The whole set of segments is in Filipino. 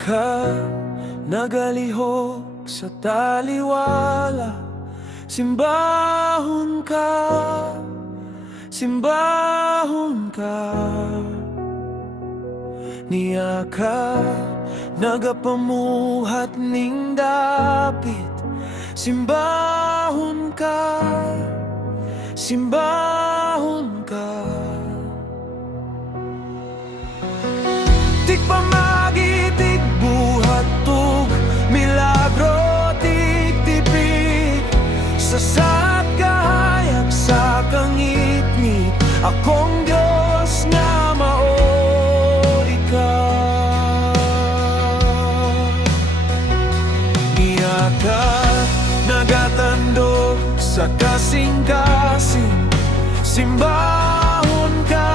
ka, nagalihok sa taliwala. Simbahon ka, simbahon ka. Niya ka, nagapamuhat ning dapit. Simbahon ka, simbahon ka. Tig pamagi, tig buhat, tug milagro, tig tipik. Sasat kahayag sa kangit-ngit, akong Diyos nga mao ikaw. Niya ka, nagatandog sa kasing-kasing. Simbahon ka,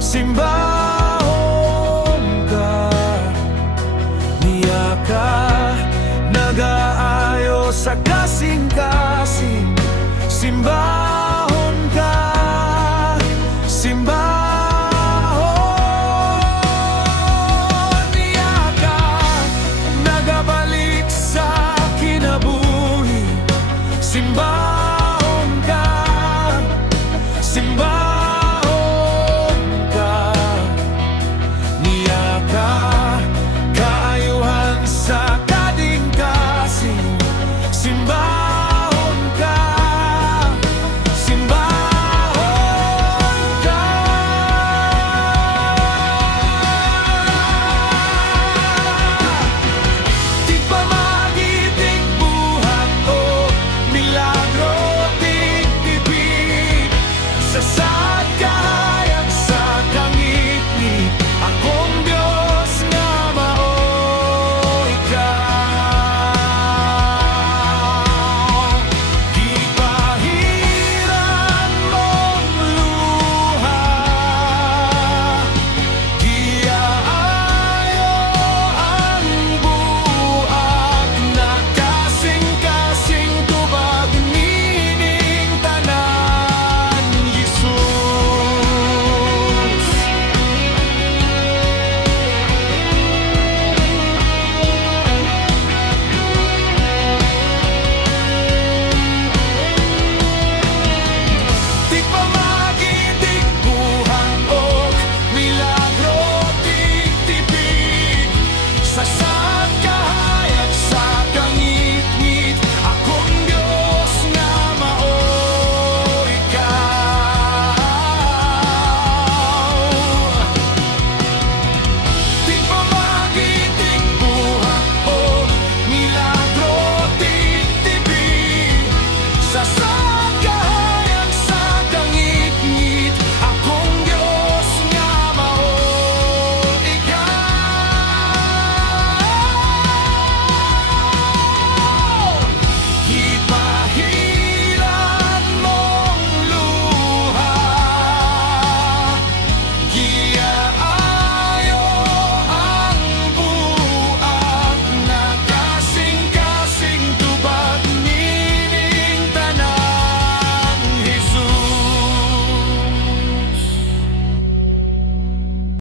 simbahon ka. Niya ka, nagaayo sa kasing-kasing. Simbahon